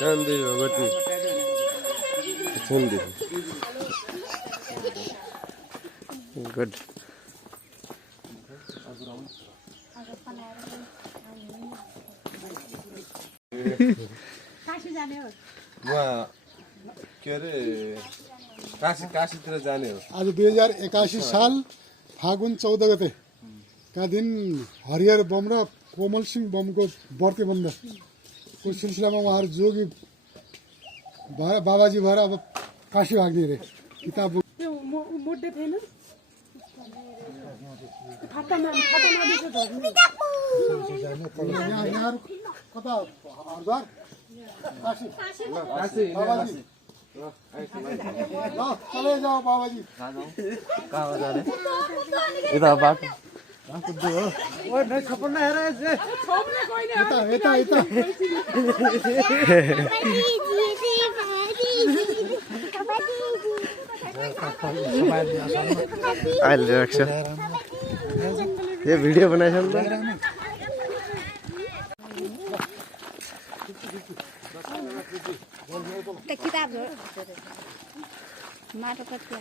चांदी भगवती चांदी गुड काशी जाने हो के अरे काशीतिर जाने हो आज 2081 साल फागुन 14 गते का दिन हरिहर बम र कोमल सिंह बमको व्रती बन्धको सिलसिलामा उहाँहरू जोगी भएर बाबाजी भएर अब काशी भाग्ने अरे किताब मोटे थिएन यहाँहरू कता हरिद्वार काशी बाबाजी ल चले जाओ बाबाजी कहाँ जाने यता बाटो यता अहिले राख्छ यो भिडियो बनाएछ नि त किताब हो माटो कतिया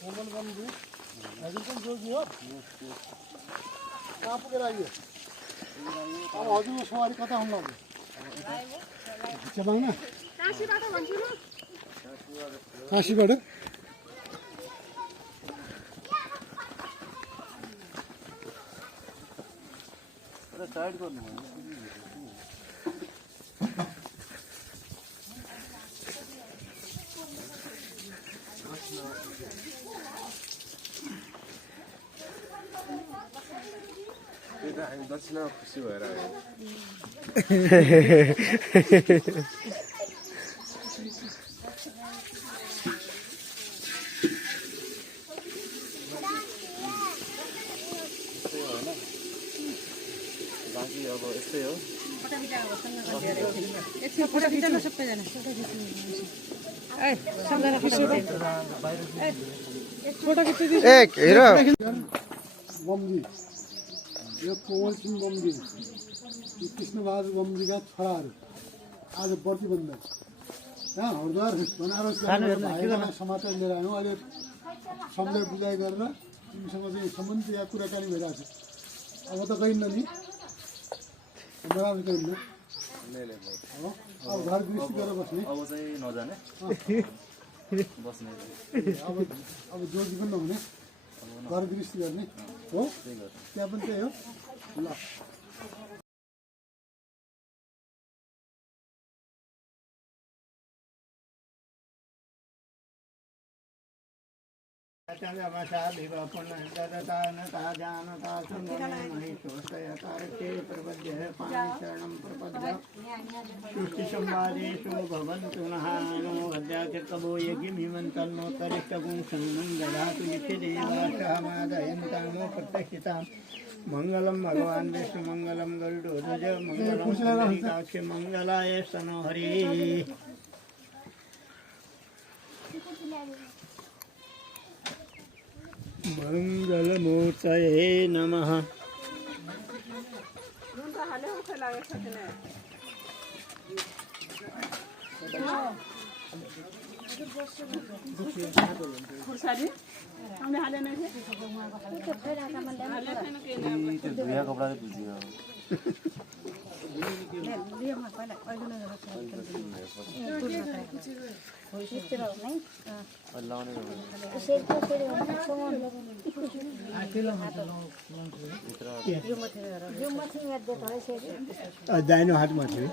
कोमल बम जी हजुर जोगी हो कहाँ पुगेर आइयो अब हजुरको सवारी कता हुन लाग्यो चबाङ काशीबाट भन्छु ल काशीबाट साइड गर्नु हामी दक्षिणा खुसी भएर आयो बाँकी अब यस्तै हो फोटो खिच्न सबैजना फोटो खिच्नु एक हेर बमजी यो कोमल सिंह बमजी यो कृष्णबहादुर बमजीका छोराहरू आज व्रती बन्द कहाँ हरिद्वार बनारस भाइलाई समाचार लिएर आयौँ अहिले सम्झाइ बुझाइ गरेर तिमीसँग चाहिँ सम्बन्धित या कुराकानी भइरहेको छ अब त गइन्न नि बराबर गइन्न अब घर गृहस्थी गरेर बस्ने अब चाहिँ नजाने बस्ने अब जोगी पनि नहुने घर गृहस्थी गर्ने हो त्यहाँ पनि त्यही हो ल संवादेशो भवन्तु नः नो भद्राचर्कवो यज्ञमिमन्तन्नोत्तरिष्टगुं सन्नं ददातु नित्यदेवाशमादयन्तामो प्रत्यक्षितां मङ्गलं भगवान् विष्णुमङ्गलं गरुडध्वज मङ्गलं मङ्गलाय स्तनो हरि मङ्गलमूर्तये नमः दुनिया कपड़ा बुझियो दाहिनो हातमा थियो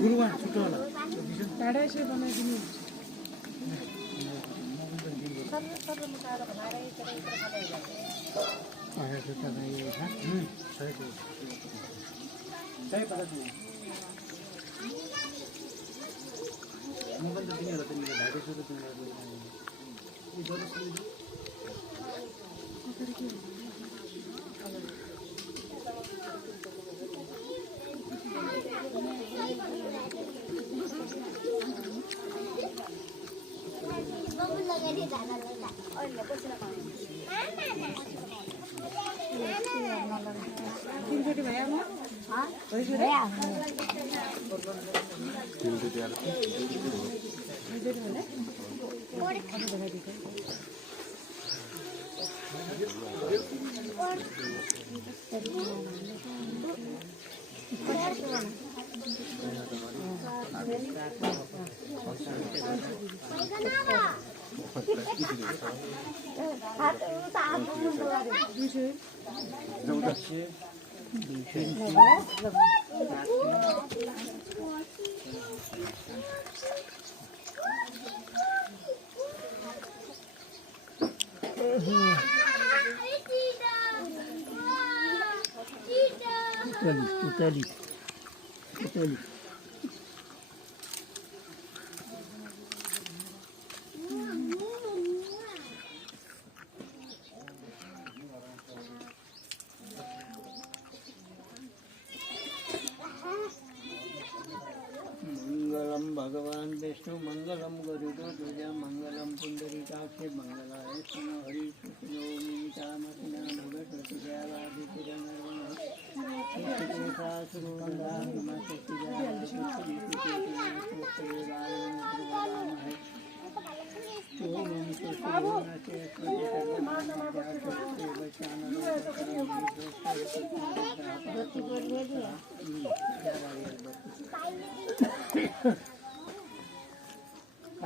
गुरुवार छुट्टो होला ढाडा यसरी बनाइदिनु तिनचोटि भयो Italy. मंगलम भगवान विष्णु मंगलम गरुड़ध्वज मंगलम पुंडरीकाक्ष मंगलाय स्नो हरि सुनो मीतामसिना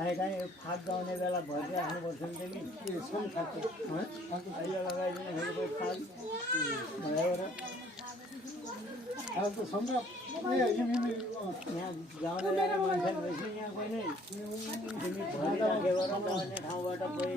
काय फाग गाउने बेला भर्दै राख्नुपर्छ नि तिमी अहिले लगाइदिनु फाग भयो र यहाँ गाउँदा जाने मान्छे रहेछ यहाँ कोही नै तिमी भरिराखेको र जाने ठाउँबाट कोही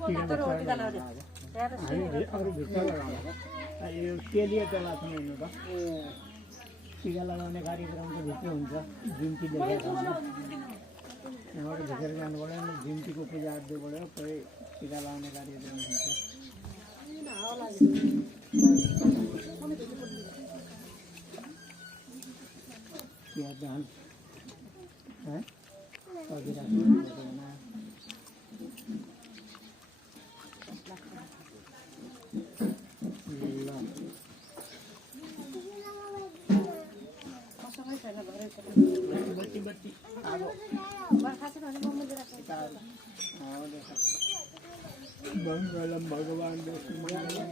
मोबाइल अरू भित्र लगाउँछ यो केलिया बेला छ हेर्नु त टिका लगाउने कार्यक्रम त भित्र हुन्छ जिम्ती लेखेको यहाँबाट झिकेर जानु पऱ्यो अनि जिम्तीको पूजा अर्दै पऱ्यो पुरै टिका लगाउने कार्यक्रम हुन्छ धान बत्ती बत्ती मंगलम भगवान विष्णु मंगलम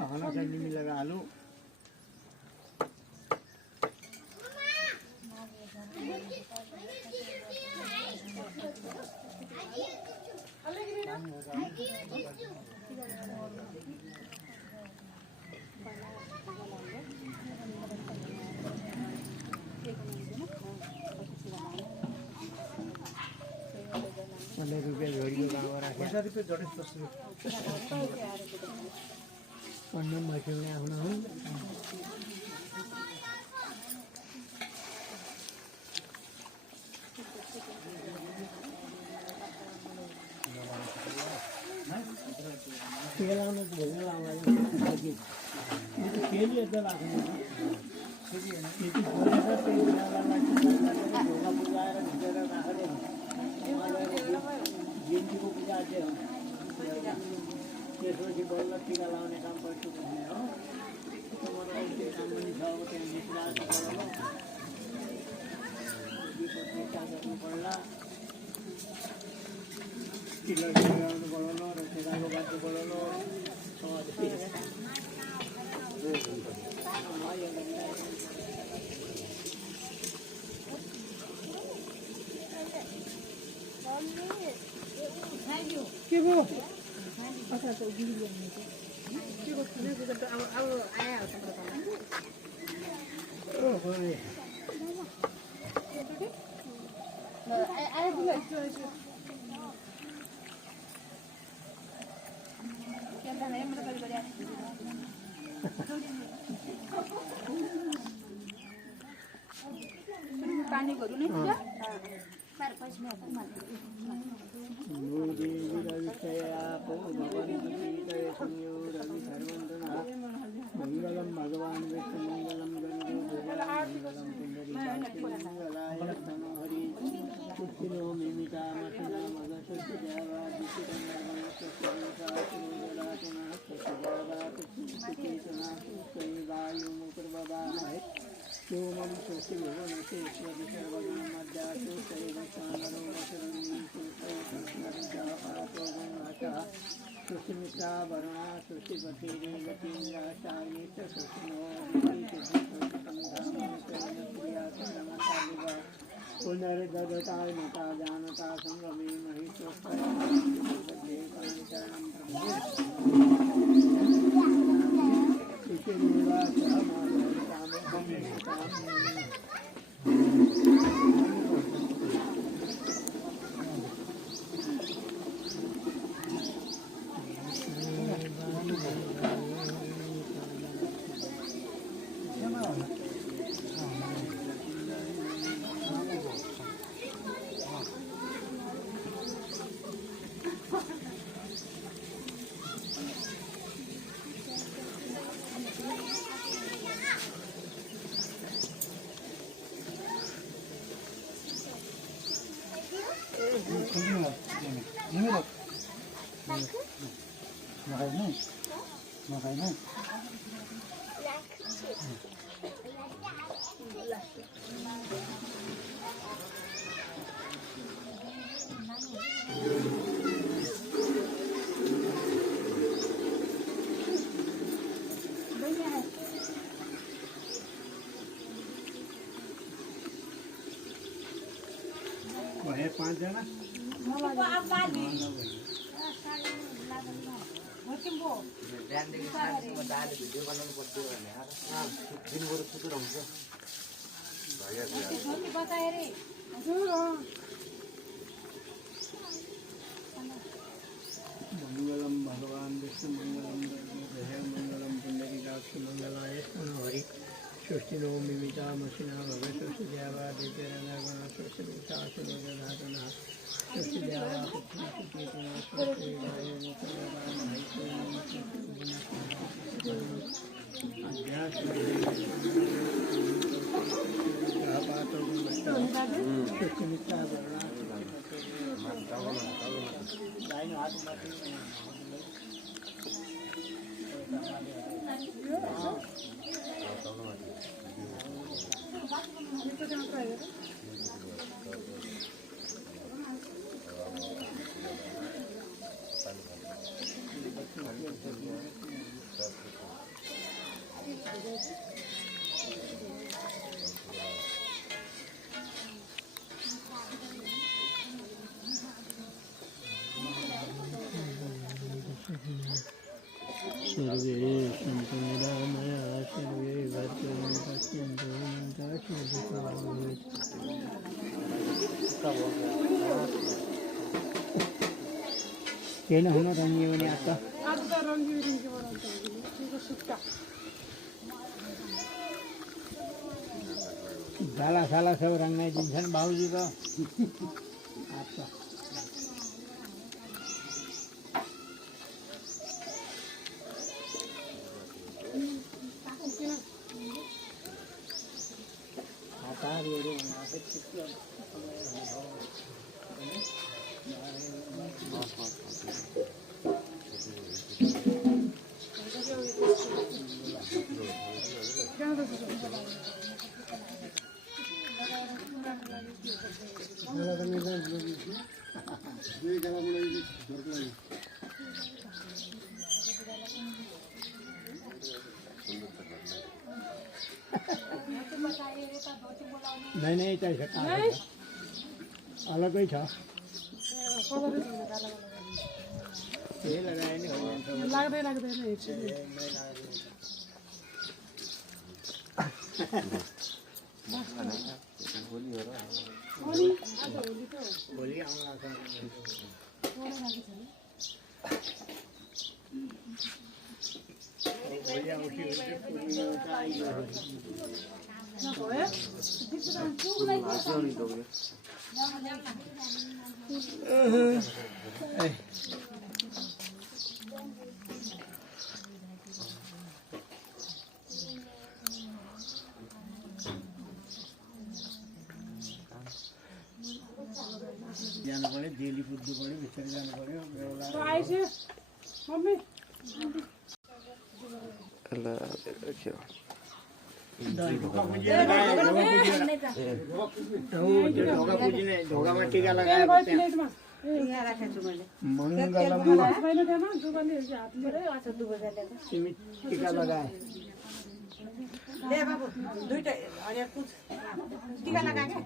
Ahana chutney में लगा आलू ₹100 जोड़ी का काम हो रहा है ₹100 जोड़ी अन्नम मशीन में होना हो केलाने तो भोगला हमारे ये तो केले तो लागने ये तो बोले ना तो वाला भोगा पूजा है जरा बाहर जिंदगी को पूजा आते हो ये सोची बोलना टीका लाने काम कर चुके हैं हो तुम्हारा ये काम नहीं था वो तो निकला तो बोलो ये तो क्या करना पड़ला टीका लगाने बोलो टीका को बात बोलो और ठीक है हां ये लगता है के वो अच्छा तो गिरी लेने के वो सुने को तो अब आया हो तो ओ भाई आया दिया क्या था नहीं मतलब कभी बढ़िया पानी करू नहीं पूजा पर पैसे में आता मार मोदी विरविषया को भगवान पति संयोग रवि सर्वंतना मंगलम भगवान विष्णु मंगलम गणेश मंगलम पुंडरीकाक्षी नमो हरि सुखिनो मिमिता मसना मग सुखदेवा दिशिरंगर्वण सुखदेवा सुरोदरातुना सुखदेवा सुखिकेतुना सुखै वायु मुकुर्ववामहे सोमं सुखिभुवनसे स्वदिशर्वगुण मध्यासु सैवशानरो वशरण्यं सुखै कृष्णरुजापातो गुणाशा सुस्मिता वरुणा सुशिपति रेवतीन्द्रा शायी च सुखिनो दितिसुखितं धामं प्रियाकरमसालिवा पुनर्ददताय मता जानता संगमे महिषोत्तरं कांचरणं प्रभु सुखिर्निवा है 5 जना बिहानदेखि साँझसम्म दाले भिडियो बनाउनु पर्थ्यो भने दिनभर सुतेर हुन्छ मंगलम भगवान विष्णु मंगलम मंगलम पुंडरीकाक्ष मंगलाय हरि सृष्टिनो मिमिता मसिना भवे सृष्टिदेवा दिव्यरंगगण सृष्टिमिता सुरोदधातुना सृष्टिदेवा पुत्रिकेतुना सृष्टिवायु सृष्टिमिता वरुणा सर्वे सन्तु निरामयाः सर्वे भद्राणि पश्यन्तु मा कश्चित् भवेत्। केन हुन रङ्गियो भने आता आज त रङ्गी बनाउँछ त्यो सुक्का झाला साला सब रङ्गाइदिन्छन् बाबुजीको आता हतारहरू नहीं चाहिए अलगै छ लाग्दैन भोलि आउला जानु पर्यो डेली बुझ्नु पर्यो बिस्तारै जानु पर्यो मम्मी ढोकामा टिका लगाएर तिमी टिका लगाए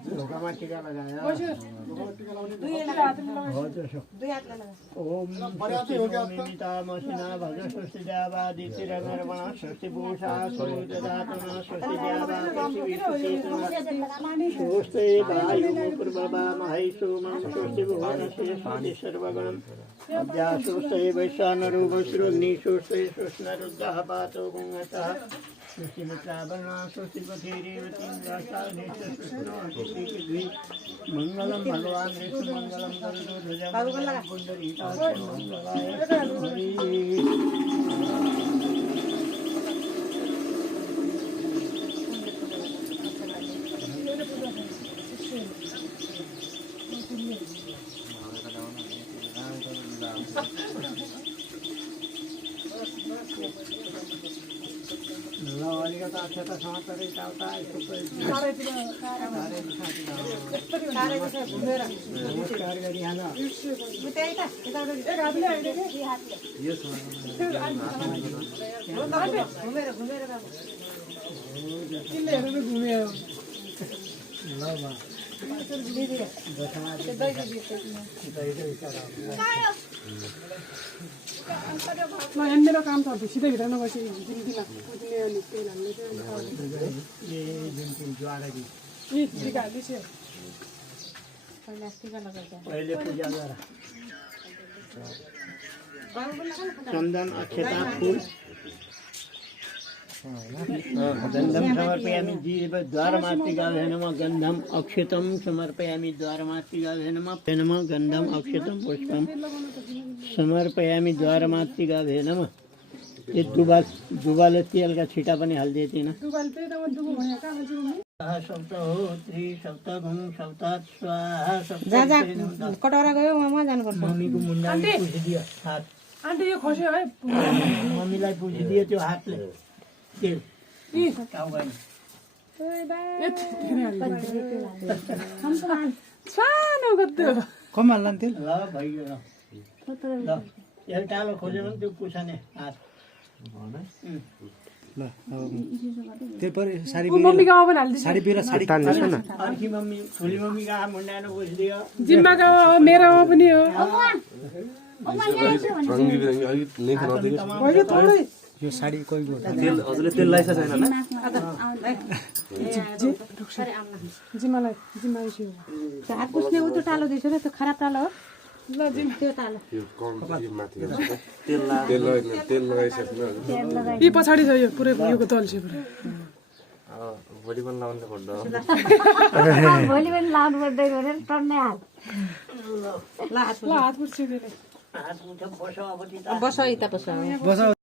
ढोकामा टिका लगायो ओम मसिना भज स्वस्ति देवादितिरगर्वण स्वस्ति भूषा स्वस्ति स्वस्ति वायु पूर्ववामहै सोमं स्वस्ति भुवनस्य स्वस्ति सर्वगणं अद्या स्वस्ति वैश्वानरूपश्रोग्नि स्वस्ति स्वस्नरुद्रः पातो गुङ्गतः स्वस्ति मित्रावरणा स्वस्ति पथेरेवतीन्द्राशानेश्वरी मंगलम भगवान विष्णु मंगलम गरुडो ध्वजं पुंडरीकाक्षं मंगलाय हरि अलिकता अक्षता समातरे चाउता यसो नमस्कार गरिहाल मेरो काम छ सिधै भित्र नगएपछि दिन्दिनँ पहिले पूजा गर चन्दन अक्षता फूल गन्धम समर्पयामि द्वारमातृकाभ्यै नमः गन्धम अक्षतं समर्पयामि द्वारमातृकाभ्यै नमः गन्धम अक्षतं पुष्पं समर्पयामि द्वारमातृकाभ्यै नमः ये दुबाल तेल का छीटा पनि हालिदिएन सप्तहोत्री सप्तघुम सप्तात् स्वाहा कटौरा गयो मामा जानुपर्छ मम्मीको मुन्डाले पुछिदियो हात आन्टी यो खस्यो है मम्मीलाई पुछिदियो त्यो हातले तेल टाउ गएन सानो गत्यो कम हाल्ला तेल ल भइगयो ल एक टालो खोज्यो भने त्यो पुछाने हात ल अब त्यही परि साडी मम्मीको अब हालिदिन्छ साडी बिरा साडी अर्की मम्मी ठुली मम्मीको आमा मुन्डानो पुछिदियो जिम्माको हो मेरोमा पनि हो रङ्गी बिरङ्गी अलिक लेख नदिएको होइन थोरै यो साडी कोहीको तेल हजुरले तेल लगाइसकेको छैन होला जिम्मालाई जिम्मा इस्यु हात पुस्ने उ त्यो टालो दिएछ र त्यो खराब टालो हो ल जिम्मा त्यो टालो यो कम माथि तेल लगाइसक्नु यी पछाडि छ यो पुरै योको तल्छ पुरै भोलि पनि लाउनु पर्छ भोलि पनि लाउनु पर्दैन भनेर टन्ने हात ल हात पुर्छ हात मुठो बसो अब बस यता बस बस